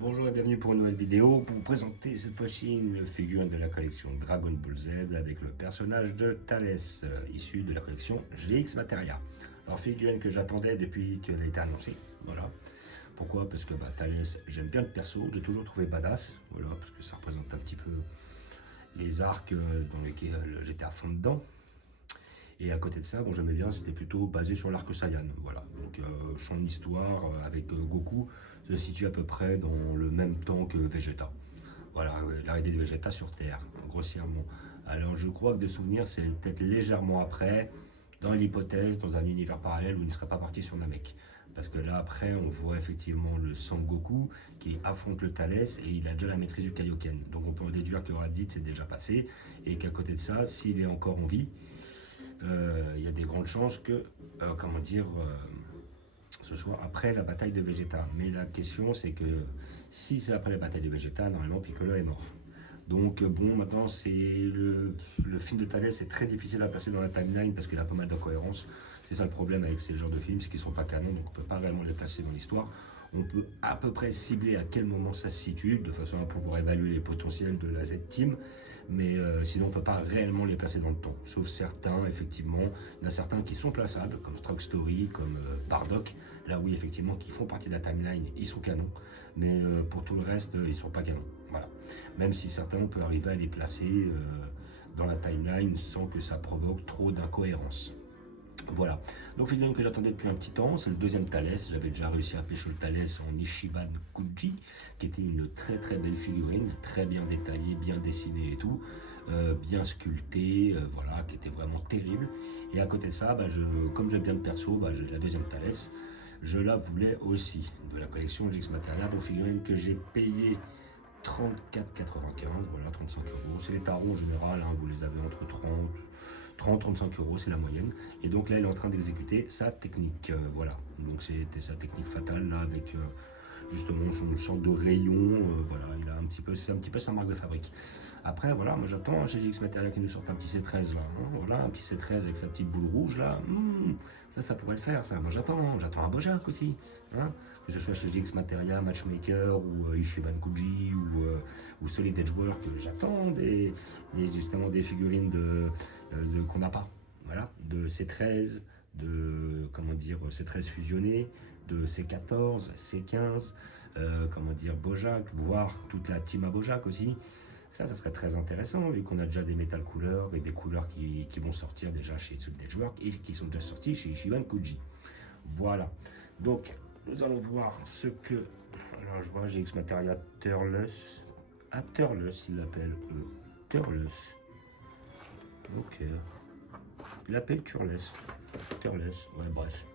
Bonjour et bienvenue pour une nouvelle vidéo pour vous présenter cette fois-ci une figurine de la collection Dragon Ball Z avec le personnage de Thalès issu de la collection GX Materia. Alors figurine que j'attendais depuis qu'elle a été annoncée, voilà. Pourquoi? Parce que Thalès, j'aime bien le perso, j'ai toujours trouvé badass, voilà, parce que ça représente un petit peu les arcs dans lesquels j'étais à fond dedans. Et à côté de ça, bon, j'aimais bien, c'était plutôt basé sur l'arc Saiyan. Voilà. Donc son histoire avec Goku se situe à peu près dans le même temps que Vegeta. Voilà, l'arrivée de Vegeta sur Terre, grossièrement. Alors je crois que de souvenir, c'est peut-être légèrement après, dans l'hypothèse, dans un univers parallèle où il ne serait pas parti sur Namek. Parce que là, après, on voit effectivement le Sangoku qui affronte le Thalès et il a déjà la maîtrise du Kaioken. Donc on peut en déduire que Raditz s'est déjà passé et qu'à côté de ça, s'il est encore en vie, il y a des grandes chances que, ce soit après la bataille de Vegeta. Mais la question, c'est que si c'est après la bataille de Vegeta, normalement Piccolo est mort. Donc bon, maintenant, le film de Thalès est très difficile à placer dans la timeline parce qu'il a pas mal d'incohérences. C'est ça le problème avec ces genres de films, c'est qu'ils sont pas canons, donc on peut pas réellement les placer dans l'histoire. On peut à peu près cibler à quel moment ça se situe, de façon à pouvoir évaluer les potentiels de la Z-Team, mais sinon on ne peut pas réellement les placer dans le temps. Sauf certains, effectivement, il y en a certains qui sont plaçables, comme Strong Story, comme Bardock, là oui, effectivement, qui font partie de la timeline, ils sont canons, mais pour tout le reste, ils ne sont pas canons. Voilà. Même si certains, on peut arriver à les placer dans la timeline sans que ça provoque trop d'incohérences. Voilà, donc figurine que j'attendais depuis un petit temps, c'est le deuxième Thalès. J'avais déjà réussi à pêcher le Thalès en Ichiban Kuji, qui était une très très belle figurine, très bien détaillée, bien dessinée et tout, bien sculptée, voilà, qui était vraiment terrible. Et à côté de ça, comme j'aime bien le perso, j'ai la deuxième Thalès, je la voulais aussi, de la collection GX Materia, donc figurine que j'ai payée 34,95, voilà, 35 euros. C'est les tarots en général, hein, vous les avez entre 30-35 euros, c'est la moyenne. Et donc là, il est en train d'exécuter sa technique, voilà. Donc c'était sa technique fatale, là, avec justement une sorte de rayon, voilà, il a c'est un petit peu sa marque de fabrique. Après, voilà, moi j'attends chez GX Materia qui nous sorte un petit C13, là, hein, voilà, un petit C13 avec sa petite boule rouge, là, ça pourrait le faire, ça. Moi j'attends un Bojack aussi, hein, que ce soit chez GX Materia, Matchmaker, ou Ichiban Kuji, ou Solid Edgework, j'attends justement des figurines qu'on n'a pas, voilà, de C13, C13 fusionné, de C14, C15, Bojack, voire toute la team à Bojack aussi. Ça serait très intéressant, vu qu'on a déjà des métal couleurs et des couleurs qui vont sortir déjà chez Solid Edgework et qui sont déjà sortis chez Ichiban Kuji. Voilà. Donc, nous allons voir ce que... Alors, je vois GX Materia Turles. Turles, il l'appelle, Turles. Ok. Il l'appelle Turles. Turles, ouais, bref.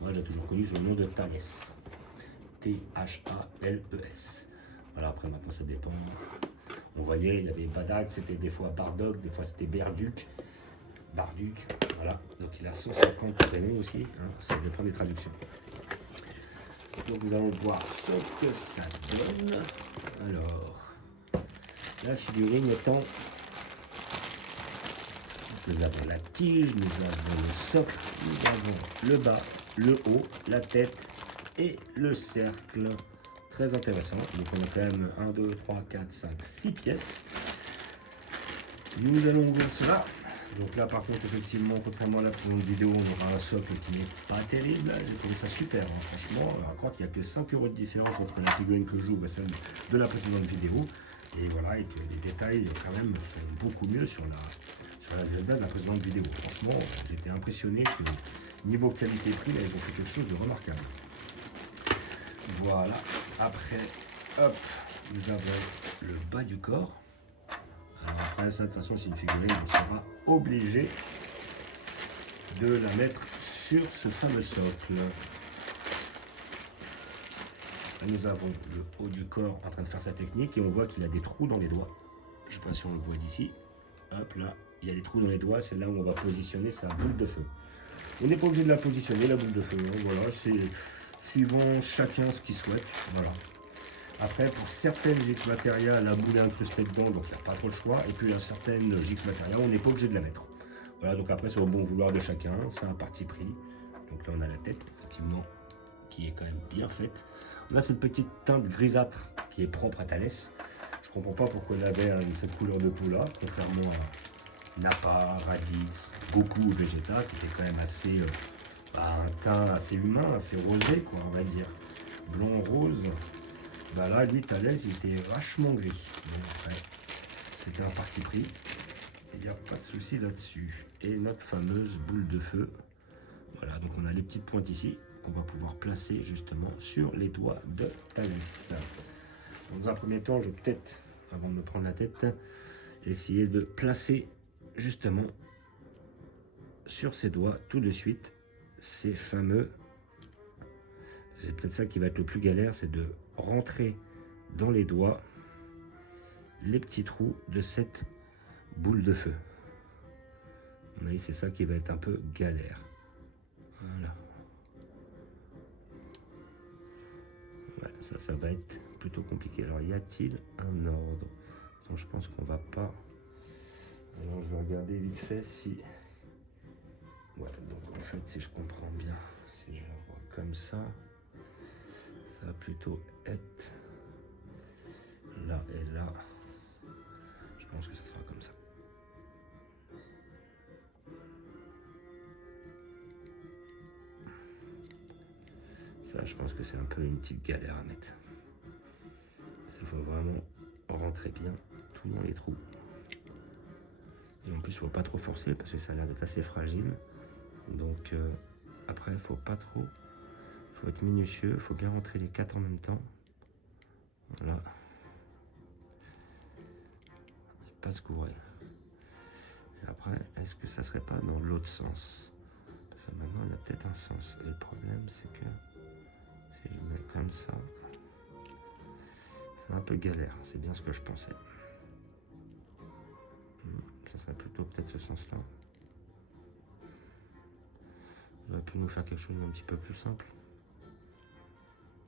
Moi, j'ai toujours connu son nom de Thalès. T-H-A-L-E-S. Voilà, après, maintenant, ça dépend. On voyait, il y avait Badak, c'était des fois Bardock, des fois c'était Berduc. Barduc, voilà. Donc, il a 150 prénoms aussi. Hein, ça dépend des traductions. Donc, nous allons voir ce que ça donne. Alors, la figurine étant... Nous avons la tige, nous avons le socle, nous avons le bas, le haut, la tête et le cercle. Très intéressant. Donc on a quand même 1, 2, 3, 4, 5, 6 pièces. Nous allons ouvrir cela. Donc là par contre effectivement, contrairement à la précédente vidéo, on aura un socle qui n'est pas terrible. J'ai trouvé ça super, hein, franchement. Alors, par contre il n'y a que 5 euros de différence entre la figurine que je joue et celle de la précédente vidéo. Et voilà, et que les détails quand même sont beaucoup mieux sur la Zelda de la précédente vidéo. Franchement, j'étais impressionné que niveau qualité-prix, ils ont fait quelque chose de remarquable. Voilà, après, hop, nous avons le bas du corps. Alors après ça, de toute façon, c'est une figurine, on sera obligé de la mettre sur ce fameux socle. Là, nous avons le haut du corps en train de faire sa technique et on voit qu'il a des trous dans les doigts. Je ne sais pas si on le voit d'ici. Hop là, il y a des trous dans les doigts, c'est là où on va positionner sa boule de feu. On n'est pas obligé de la positionner, la boule de feu. Hein, voilà, c'est suivant chacun ce qu'il souhaite. Voilà. Après, pour certaines GX Materia, la boule est incrustée dedans, donc il n'y a pas trop le choix. Et puis, il y a certaines GX Materia, on n'est pas obligé de la mettre. Voilà, donc après, c'est au bon vouloir de chacun, c'est un parti pris. Donc là, on a la tête, effectivement, qui est quand même bien faite. On a cette petite teinte grisâtre qui est propre à Thalès. Je comprends pas pourquoi il avait cette couleur de peau là, contrairement à Nappa, Raditz, Goku ou Vegeta, qui était quand même assez un teint assez humain, assez rosé, quoi, on va dire. Blond rose. Bah là, lui, Thalès, il était vachement gris. Donc, après, c'était un parti pris. Il n'y a pas de souci là-dessus. Et notre fameuse boule de feu. Voilà, donc on a les petites pointes ici qu'on va pouvoir placer justement sur les doigts de Thalès. Dans un premier temps, je vais peut-être, avant de me prendre la tête, essayer de placer justement sur ses doigts tout de suite ces fameux... C'est peut-être ça qui va être le plus galère, c'est de rentrer dans les doigts les petits trous de cette boule de feu. Vous voyez, c'est ça qui va être un peu galère. Voilà. Ouais, ça va être plutôt compliqué. Alors, y a-t-il un ordre? Donc, je pense qu'on va pas... Alors, je vais regarder vite fait si... Ouais, donc en fait, si je comprends bien, si je la vois comme ça va plutôt être là et là. Je pense que ça sera comme ça. Ça, je pense que c'est un peu une petite galère à mettre. Il faut vraiment rentrer bien tout dans les trous. Et en plus, il ne faut pas trop forcer parce que ça a l'air d'être assez fragile. Donc après, il ne faut pas trop. Il faut être minutieux. Il faut bien rentrer les 4 en même temps. Voilà. Et pas se gourer. Et après, est-ce que ça serait pas dans l'autre sens? Parce que maintenant, il y a peut-être un sens. Et le problème, c'est que si je mets comme ça, c'est un peu galère. C'est bien ce que je pensais. Ça serait plutôt peut-être ce sens-là. On aurait pu nous faire quelque chose d'un petit peu plus simple.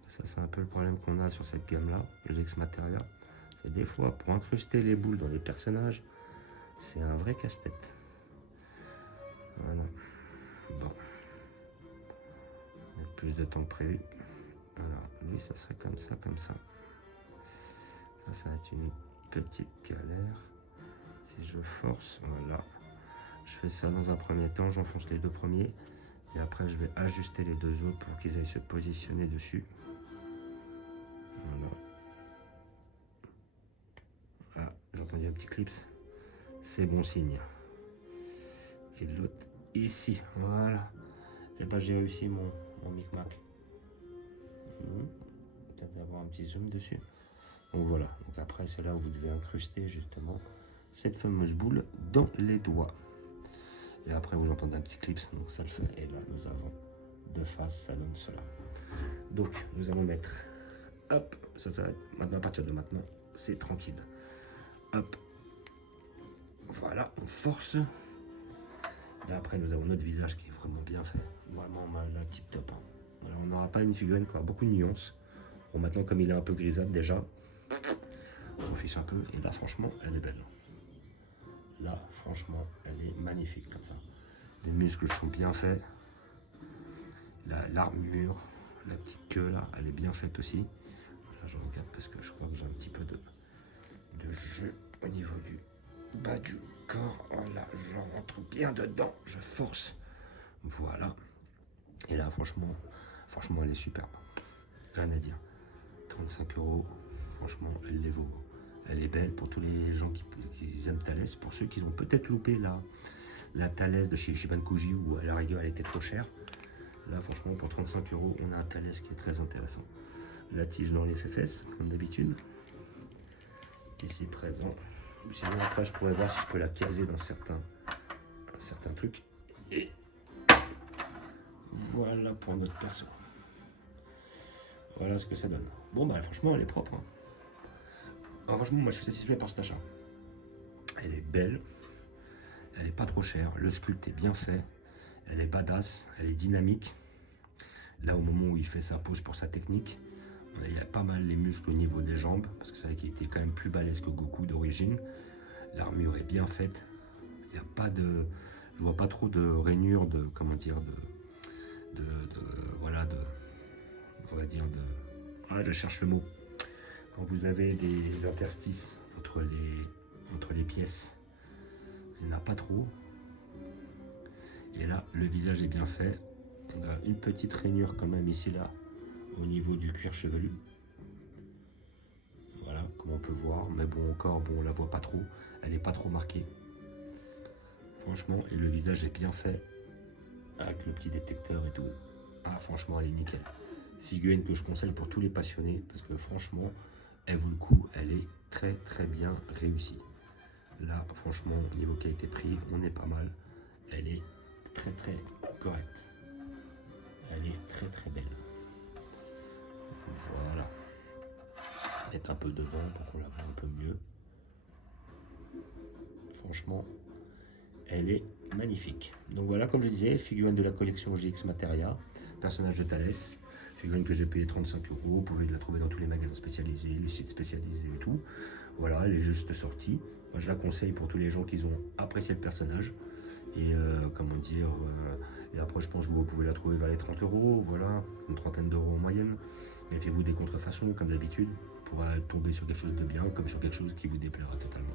Ça, c'est un peu le problème qu'on a sur cette gamme-là, les X-Materia. C'est des fois, pour incruster les boules dans les personnages, c'est un vrai casse-tête. Voilà. Bon. Il y a plus de temps que prévu. Alors, lui, ça serait comme ça, comme ça. Ça va être une petite galère. Si je force, voilà. Je fais ça dans un premier temps, j'enfonce les 2 premiers. Et après, je vais ajuster les 2 autres pour qu'ils aillent se positionner dessus. Voilà. Ah, j'ai entendu un petit clips. C'est bon signe. Et l'autre ici, voilà. Et ben j'ai réussi mon micmac. Peut-être avoir un petit zoom dessus. Donc voilà. Donc après, c'est là où vous devez incruster justement cette fameuse boule dans les doigts. Et après, vous entendez un petit clips, donc ça le fait. Et là, nous avons de face, ça donne cela. Donc, nous allons mettre, hop, ça s'arrête. Maintenant, à partir de maintenant, c'est tranquille. Hop, voilà, on force. Et après, nous avons notre visage qui est vraiment bien fait. Vraiment, là, tip top. Alors, on n'aura pas une figurine qui aura beaucoup de nuances. Bon, maintenant, comme il est un peu grisâtre déjà, on s'en fiche un peu. Et là, franchement, elle est belle. Là, franchement, elle est magnifique comme ça. Les muscles sont bien faits. L'armure, la petite queue là, elle est bien faite aussi. Là, je regarde parce que je crois que j'ai un petit peu de jeu au niveau du bas du corps. Voilà, je rentre bien dedans, je force. Voilà. Et là, franchement, elle est superbe. Rien à dire. 35 €, franchement, elle les vaut. Elle est belle pour tous les gens qui aiment Thalès. Pour ceux qui ont peut-être loupé la Thalès de chez Shibankuji ou à la rigueur elle était trop chère. Là franchement pour 35 €, on a un Thalès qui est très intéressant. La tige dans les fesses comme d'habitude. Ici présent. Sinon après je pourrais voir si je peux la caser dans certains trucs. Et voilà pour notre perso. Voilà ce que ça donne. Bon bah franchement elle est propre. Hein. Alors, franchement moi je suis satisfait par cet achat. Elle est belle. Elle n'est pas trop chère, le sculpte est bien fait, elle est badass, elle est dynamique. Là, au moment où il fait sa pose pour sa technique, il y a pas mal les muscles au niveau des jambes, parce que c'est vrai qu'il était quand même plus balèze que Goku d'origine. L'armure est bien faite, il n'y a pas de... Je vois pas trop de rainures, de... Comment dire, voilà, de... On va dire de... Voilà, je cherche le mot. quand vous avez des interstices entre les pièces, il n'y en a pas trop. Et là, le visage est bien fait. On a une petite rainure quand même ici, là, au niveau du cuir chevelu. Voilà, comme on peut voir. Mais bon, encore, bon, on la voit pas trop. Elle n'est pas trop marquée. Franchement, et le visage est bien fait. Avec le petit détecteur et tout. Ah, franchement, elle est nickel. Figurine que je conseille pour tous les passionnés. Parce que franchement, elle vaut le coup. Elle est très très bien réussie. Là, franchement, niveau qualité-prix, on est pas mal. Elle est très très correcte. Elle est très très belle. Voilà. Mettre un peu devant pour qu'on la voit un peu mieux. Franchement, elle est magnifique. Donc voilà, comme je disais, figurine de la collection GX Materia, personnage de Thalès. Figurine que j'ai payé 35 €. Vous pouvez la trouver dans tous les magasins spécialisés, les sites spécialisés et tout. Voilà, elle est juste sortie. Moi, je la conseille pour tous les gens qui ont apprécié le personnage. Et comment dire, et après je pense que vous pouvez la trouver vers les 30 €, voilà, une trentaine d'euros en moyenne. Méfiez-vous des contrefaçons comme d'habitude, pour tomber sur quelque chose de bien comme sur quelque chose qui vous déplaira totalement.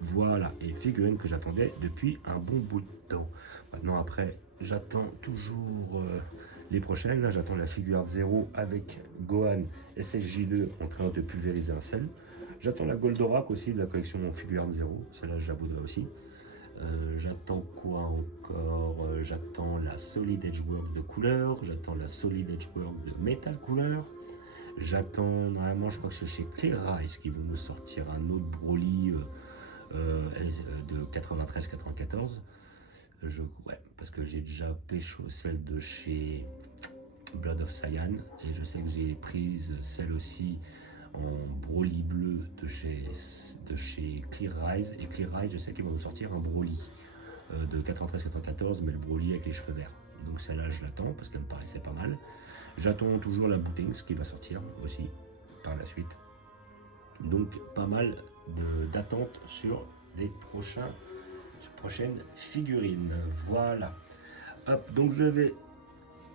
Voilà, et figurine que j'attendais depuis un bon bout de temps. Maintenant après, j'attends toujours les prochaines. Là, j'attends la figure 0 avec Gohan SSJ2 en train de pulvériser un sel. J'attends la Goldorak aussi de la collection figure 0, celle-là je la voudrais aussi. J'attends quoi encore? J'attends la Solid Edgework de couleur, j'attends la Solid Edgework de métal couleur, j'attends, normalement je crois que c'est chez Clear Eyes qui vont nous sortir un autre Broly de 93-94. Ouais, parce que j'ai déjà pécho celle de chez Blood of Cyan et je sais que j'ai prise celle aussi en Broly bleu de chez Clear Eyes. Et Clear Eyes, je sais qu'ils vont nous sortir un Broly de 93-94, mais le Broly avec les cheveux verts. Donc celle-là, je l'attends parce qu'elle me paraissait pas mal. J'attends toujours la Bootings qui va sortir aussi par la suite. Donc pas mal d'attentes sur des prochaines figurines. Voilà. Hop, donc je vais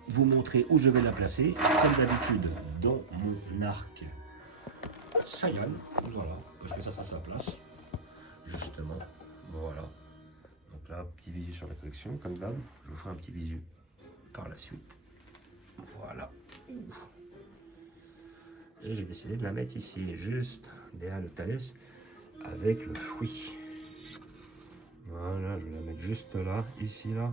vous montrer où je vais la placer. Comme d'habitude, dans mon arc Saiyan, voilà, parce que ça sera sa place, justement, voilà. Donc là, petit visu sur la collection, comme d'hab, je vous ferai un petit visu par la suite, voilà. Et j'ai décidé de la mettre ici, juste derrière le Thalès, avec le fruit. Voilà, je vais la mettre juste là, ici, là,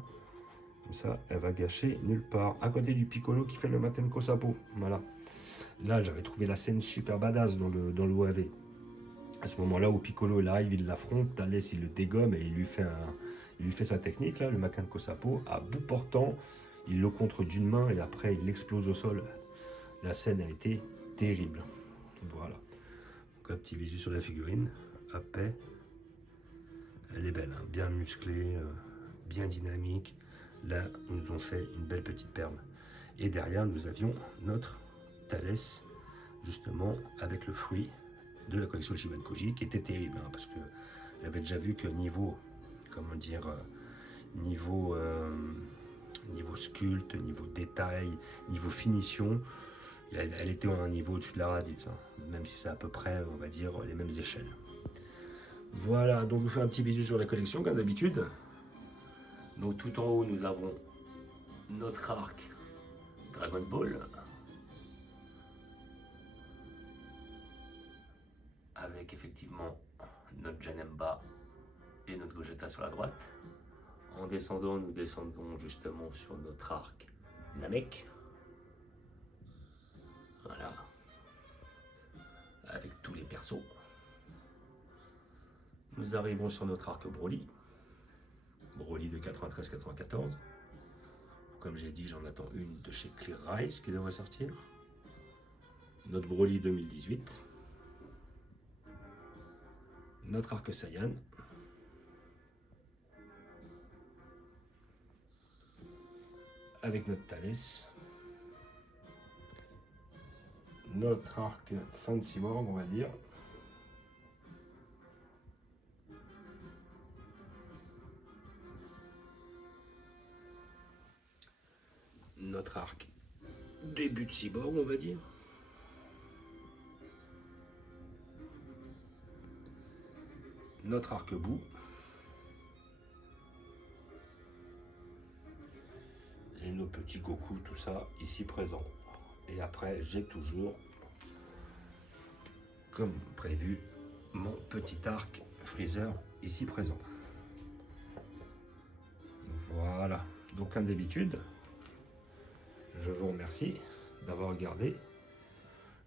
comme ça, elle va gâcher nulle part, à côté du Piccolo qui fait le Matenko Sapo, voilà. Là, j'avais trouvé la scène super badass dans le OAV. À ce moment-là où Piccolo il arrive, il l'affronte, Thalès il le dégomme et il lui fait sa technique, là, le Matenko Sapo, à bout portant, il le contre d'une main et après il explose au sol. La scène a été terrible. Voilà. Donc un petit visu sur la figurine, à paix. Elle est belle, hein, bien musclée, bien dynamique. Là, ils nous ont fait une belle petite perle. Et derrière, nous avions notre Thalès, justement, avec le fruit de la collection Shiban-Koji, qui était terrible, hein, parce que j'avais déjà vu que niveau, comment dire, niveau sculpte, niveau détail, niveau finition, elle était à un niveau au-dessus de la Raditz, hein, même si c'est à peu près, on va dire, les mêmes échelles. Voilà, donc je vous fais un petit visu sur la collection, comme d'habitude. Donc tout en haut, nous avons notre arc Dragon Ball, avec effectivement notre Janemba et notre Gogeta sur la droite. En descendant, nous descendons justement sur notre arc Namek. Voilà. Avec tous les persos. Nous arrivons sur notre arc Broly. Broly de 93-94. Comme j'ai dit, j'en attends une de chez Clear Eyes qui devrait sortir. Notre Broly 2018. Notre arc Saiyan. Avec notre Thalès. Notre arc Fancy World, on va dire. Notre arc début de Cyborg, on va dire. notre arc-bout. Et nos petits coucous, tout ça ici présent. Et après, j'ai toujours, comme prévu, mon petit arc freezer ici présent. Voilà. Donc comme d'habitude, je vous remercie d'avoir regardé.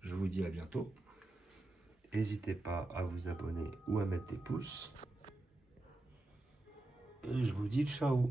Je vous dis à bientôt. N'hésitez pas à vous abonner ou à mettre des pouces. Et je vous dis ciao.